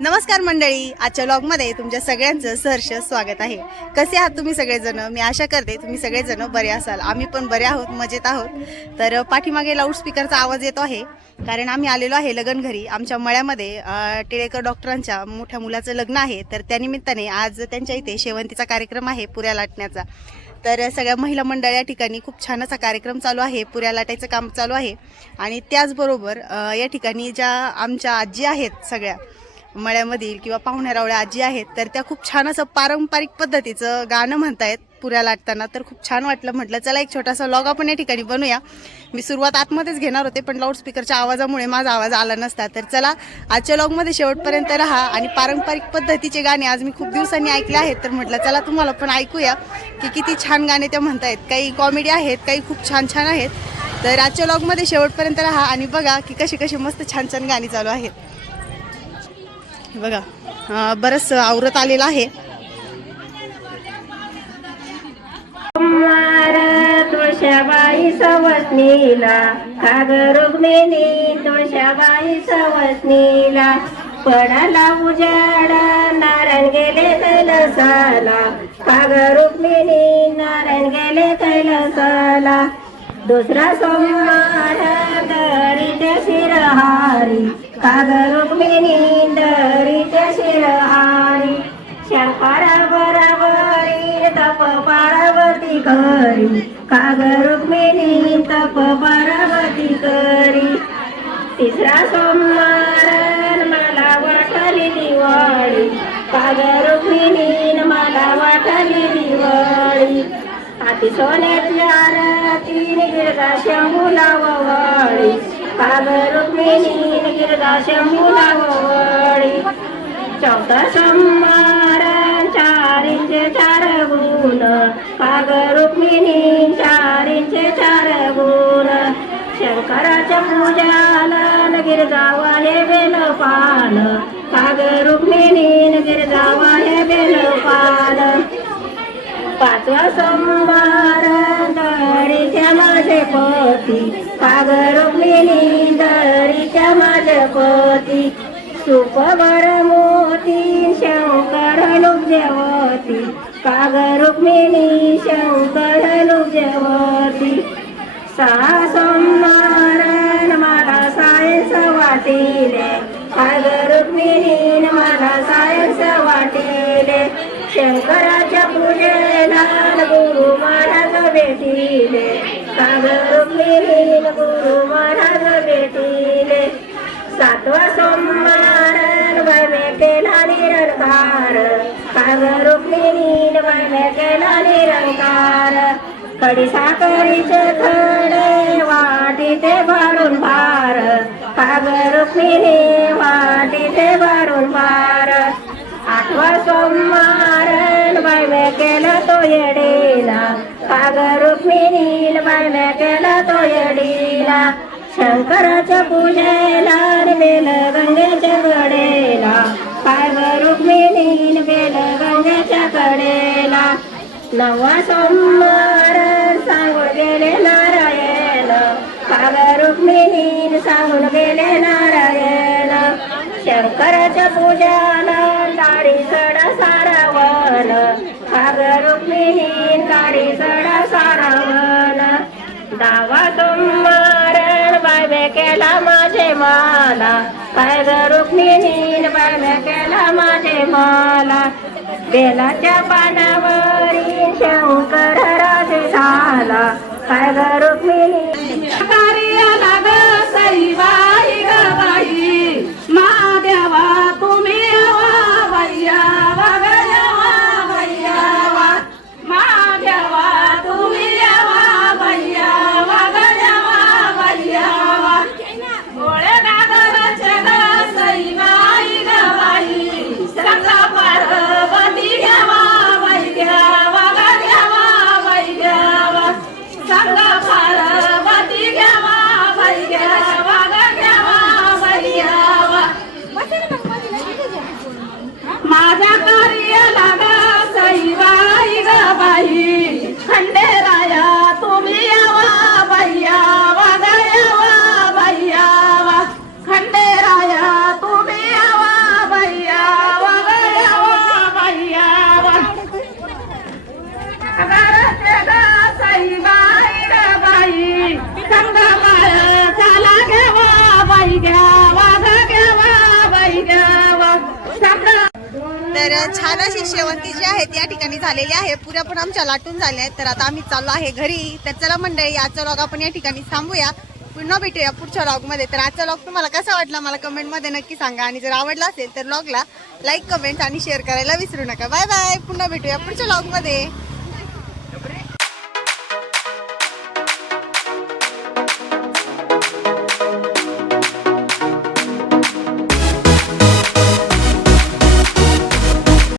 नमस्कार मंडळी आजच्या व्लॉगमध्ये तुमच्या सगळ्यांचं सहर्ष स्वागत आहे. कसे आहात तुम्ही सगळेजण? मी आशा करते तुम्ही सगळेजण बरे असाल. आम्ही पण बरे आहोत मजेत आहोत. तर पाठीमागे लाऊडस्पीकरचा आवाज येतो आहे. कारण आम्ही आलेलो आहे लग्न घरी. आमच्या मळ्यामध्ये टिळेकर डॉक्टरांच्या मोठ्या मुलाचं लग्न आहे. तर त्यानिमित्ताने आज त्यांच्या इथे शेवंतीचा कार्यक्रम आहे पुऱ्या लाटण्याचा. तर सगळ्या महिला मंडळ या ठिकाणी खूप छान असा कार्यक्रम चालू आहे. पुऱ्या लाटायचं काम चालू आहे. आणि त्याचबरोबर या ठिकाणी ज्या आमच्या आजी आहेत सगळ्या मळ्यामधील किंवा पाहुण्यारावळ्या आजी आहेत तर त्या खूप छान असं पारंपरिक पद्धतीचं गाणं म्हणतायत पुऱ्या लाटताना. तर खूप छान वाटलं म्हटलं चला एक छोटासा लॉग आपण या ठिकाणी बनवूया मी सुरुवात आतमध्येच घेणार होते पण लाऊडस्पीकरच्या आवाजामुळे माझा आवाज आला नसता. तर चला आजच्या लॉगमध्ये शेवटपर्यंत राहा आणि पारंपरिक पद्धतीचे गाणे आज मी खूप दिवसांनी ऐकले आहेत. तर म्हटलं चला तुम्हाला पण ऐकूया की किती छान गाणे त्या म्हणतायत. काही कॉमेडी आहेत काही खूप छान छान आहेत. तर आजच्या लॉगमध्ये शेवटपर्यंत राहा आणि बघा की कशी कशी मस्त छान छान गाणी चालू आहेत. हे बघा. बरंच आवरत आलेलं आहे. तुळशाबाई सवसनीला खाग रुक्मिणी तुळशाबाई सवसनीला. पडाला उजाडा नारायण गेले कैलसाला. खाग रुक्मिणी नारायण गेले कैलसाला. दुसरा सोमवार दरीच्या शिरहारी. काग रुक्मिणी दरीच्या शिरहारी शंकरा बराबरी तप पार्वती करी. काग रुक्मिणी तप पार्वती करी. तिसरा सोमवार मला वाटली दिवाळी. काग रुक्मिणी मला वाटली दिवाळी. हाती सोन्यातल्या आरती गिरगा शंभूला ववाळी काग रुक्मिणी गिरगा शंभूला ववाळी चौथा सोमवार चारींचे चार गुण काग रुक्मिणी चारिंचे चार गुण शंकराच्या पूजाला गिरजावा हे बेलपान काग रुक्मिणी गिरजावा हे बेलपान. पाचवा सोमवार दरीच्या माझे पती काग रुक्मिणी दरीच्या माझे पती. सुपवर मोती शंकर लुब्जवती काग रुक्मिणी शंकर लुब्जवती. सहा सोमवार मला सायन्स वाटिले काग रुक्मिणी मला सायन्स वाटिले. शंकराच्या पूजेला गुरु महाराज भेटिले काग रुक्मिणी गुरु काग रुक्मिणी वने केला निरंकार कडी साखरीचे खडे वाटी ते भरून भार काग रुक्मिणी वाटी ते भरून भार आठवा सोमवार बायमे केला तो येडीला. काग रुक्मिणी बायमे केला तो येडीला. शंकराच्या पूजेला बेल गंगेच्या गडेला. काग रुक्मिणी बेल गंगेच्या कडेला. नवा सोमवार सांगून गेले नारायण. काग रुक्मिणी सांगून गेले नारायण. शंकराच्या पूजाला दाढी सडा सारावण. काग रुक्मिणी दाढी सडा सारावण. दावा सोमवार बाबे केला माझे माला. काग माला बेलाच्या पानावरी शंकर राजे झाला. काग रुक्मिणी? बाई घ्यावा घ्यावा बाई घ्यावा साखर तर छान अशी शेवंती जी आहेत या ठिकाणी झालेली आहे. पुऱ्या पण आमच्या लाटून झाल्या आहेत. तर आता आम्ही चाललो आहे घरी. तर चला मंडळी आजचा लॉग आपण या ठिकाणी थांबूया. पुन्हा भेटूया पुढच्या लॉगमध्ये. तर आजचा लॉग तुम्हाला कसा वाटला मला कमेंटमध्ये नक्की सांगा. आणि जर आवडला असेल तर लॉगला लाईक कमेंट आणि शेअर करायला विसरू नका. बाय बाय पुन्हा भेटूया पुढच्या लॉगमध्ये.